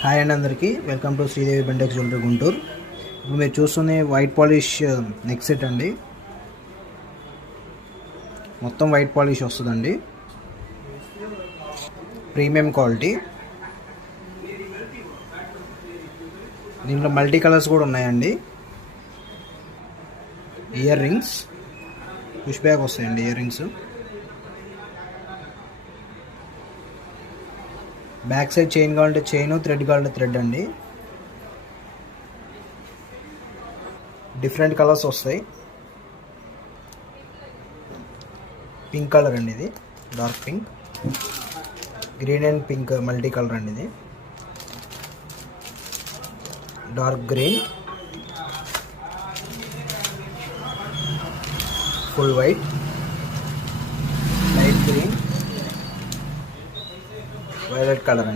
హాయ్ అండి అందరికీ welcome to Sridevi Bentex జ్యువెలరీ గుంటూరు. ఇప్పుడు మీరు చూస్తున్న వైట్ పాలిష్ నెక్ సెట్ అండి. మొత్తం వైట్ పాలిష్ వస్తుందండి, ప్రీమియం క్వాలిటీ. దీంట్లో మల్టీ కలర్స్ కూడా ఉన్నాయండి. ఇయర్ రింగ్స్ పుష్ బ్యాక్ వస్తాయండి. Ear rings back side chain కావాలంటే చైన్, థ్రెడ్ కావాలంటే థ్రెడ్ అండి. డిఫరెంట్ కలర్స్ వస్తాయి. పింక్ కలర్ అండి, ఇది dark pink, green and pink multi colour అండి. ఇది dark green, full white, light green, violet colour అండి.